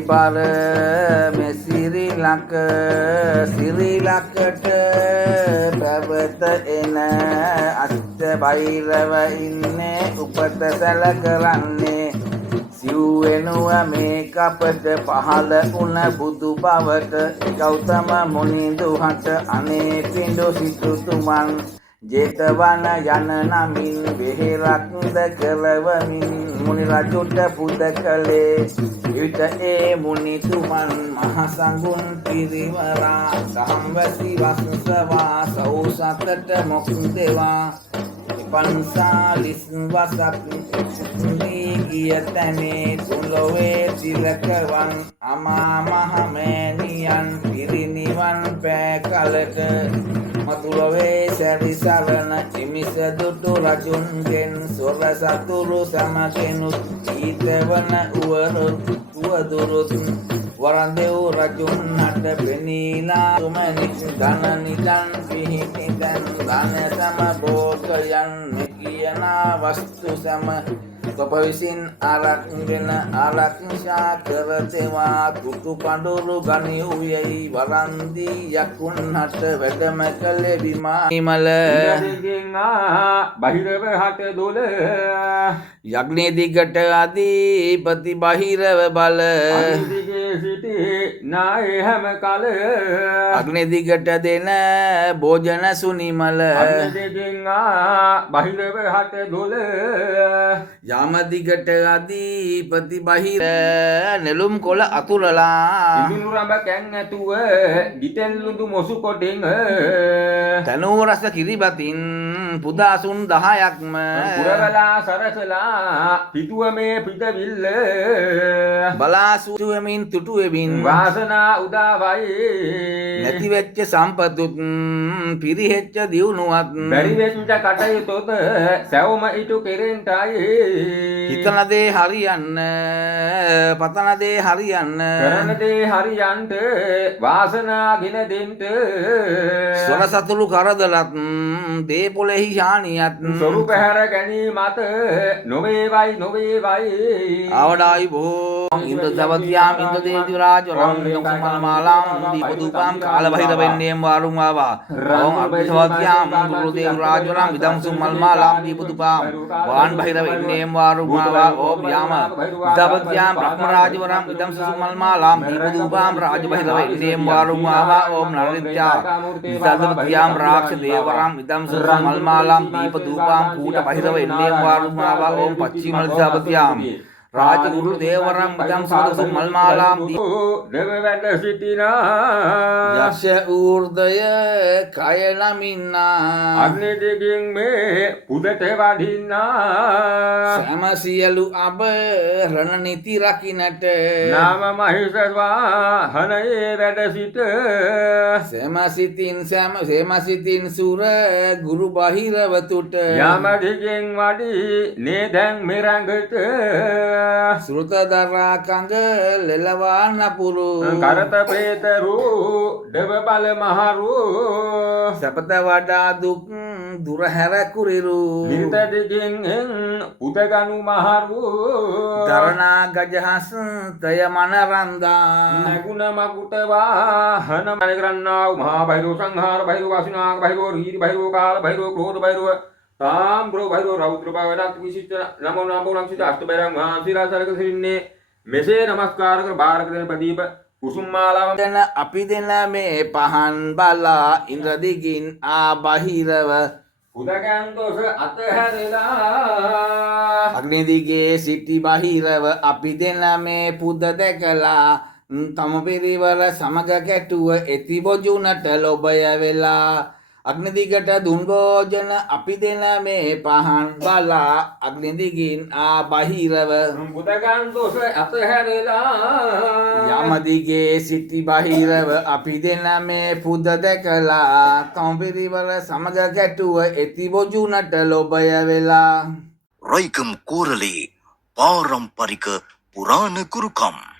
බර මේ සිරිලක සිරිලකට පැවත එන අෂ්ට බෛරව ඉන්නේ උපත සැල කරන්නේ සිව්වෙනුව මේ කපට පහළ වුණ බුදු බවට ගෞතම මුනිඳුහට අනේ පිඬු සිටුතුමන් ජේතවන යන නමින් වෙහෙරක්ද කරවමින් මුනි රජුට පුද කළේ විට ඒ මුනිතුමන් මහ සඟුන් පිරිවරා සහම්වැසි වස්සවා සව් සතට මොක් දෙවා පන්සාලිස් වසක් ගිය තැනේ තුලොවේ තිලකවන් අමා මහමෑණියන් පිරිනිවන් පෑ කලට මතුලොවේ සැරිසරණ හිමිස දුටු රජුන්ගෙන් සොර සතුරු සමගෙනුත් ඊතවන උවදුරුත් වරන්දෙව් රජුන්හට පෙනීලා තුමනික් ධන නිදන් පිහිටි දැන් ධන සම භෝගයන් මෙකියනා වස්තු සම තොප විසින් ආරක්ෂගෙන ආරක්ෂා කරතෙවා තුතු පඬුරු ගනිව්යයි වරන්දී යකුන්හට වැඩම කළේ විමානිමල බහිරව හට දොල යග්නේ දිගට අධිපති බහිරව බල සිටි නාය හැම කල අග්නේ දිගට දෙන භෝජන සුනිමල බහිරව හට දොල යාම දිගට අධිපති බහිර නෙළුම් කොළ අතුරලා ඉදුනුරඹ කැන් ඇතුව ගිතෙල්ලුදු මොසු කොටින් තනෝ රස කිරිබතින් පුදාසුන් 10ක්ම පුරවලා සරසලා පිටුව මේ පිටවිල්ල බලාසුවෙමින් තුටුවෙමින් වාසනා උදාවයි නැති වෙච්ච සම්පතුත් පිරිහෙච්ච දියුණුවත් බැරි වෙච්ච කටයුතුත් සැවම ඉටු කෙරෙන්ටයි හිතන දේ හරියන්න පතන දේ හරියන්න කරන දේ හරියන්ට වාසනා ගෙන දෙන්ට සොර සතුරු කරදලත් දේ පොලෙහි ශානියත් සොරු පැහැර ගැනීමත් නොවේවයි අවඩායි බෝ ඉන්ද්‍ර දවතියාම් ඉන්ද්‍ර දේවි රාජ රම් සම්මාලාම් දීපදුපාම් කාල බහිර වෙන්නේම් වාරුම් ආවා රෝම් අභිසවතියාම් දුරු දේවි රාජ රම් විදම් සම්මාලාම් දීපදුපාම් වාන් බහිර වෙන්නේම් වාරුම් ආවා ඕම් යාම දවතියාම් බ්‍රහ්ම රාජ වරම් විදම් සම්මාලාම් දීපදුපාම් රාජ බහිර වෙන්නේම් වාරුම් ආවා ඕම් නරිත්‍යා දවතියාම් රාක්ෂ දේවරම් විදම් සම්මාලාම් දීපදුපාම් කූට බහිර වෙන්නේම් වාරුම් ආවා ඕම් පච්චිමල් දවතියාම් राजगुरु देवरम विदम साधु मलमालाम देव වැඩ සිටිනා යක්ෂ ඌර්දය කය නමින්නා අග්නි දිගින් මේ පුදට වඩින්නා සෑම සියලු අබ රණ නිති රකින්නට නාම මහිෂ වාහනයේ වැඩ සිට සෑම සිතින් සුර ගුරු බහිරවතුට යම දිගින් වඩි නේදන් මෙරඟට සෘතදරා කඟ ලෙලවා නපුරු කරත ප්‍රේතරු දෙව බල මහරු සපත වඩා දුක් දුර හැර කුරිරු නිත දිගින් උදගනු මහරු දරණා ගජහස් තය මනරන්දා නගුණ මකුට වාහන මනකරන්නා මහා භෛරව සංහාර භෛරව වාසිනාග භෛරව රීරි භෛරව කාල භෛරව ක්‍රෝධ භෛරව ताम्ब्रो भैरो रौद्र भावडाक विशिष्ट नमो नमो नमः अष्ट बैरंग महाशिरा सरक सिरिन्ने මෙසේ නමස්කාර කර බාරක දෙන ප්‍රදීප කුසුම්මාලාව දෙන අපි දෙන මේ පහන් බලා ඉන්ද්‍ර දිගින් ආ බහිරව උදගන් දොස අතහැරලා අග්නි දිගේ සිටි බහිරව අපි දෙන මේ පුද දැකලා තම පිරිවර සමග කැටුව එති බොජුනට ලොබය වෙලා අග්නි දිගට දුන් භෝජන අපි දෙන මේ පහන් බලා අග්නි දිගින් ආ බහිරව බුදගන් දොස අතහැරලා යම දිගේ සිටි බහිරව අපි දෙන මේ පුද දැකලා තම පිරිවර සමග කැටුව එති බොජුනට ලොබය වෙලා රයිකම් කෝරළේ පාරම්පරික පුරාණ කුරුකම්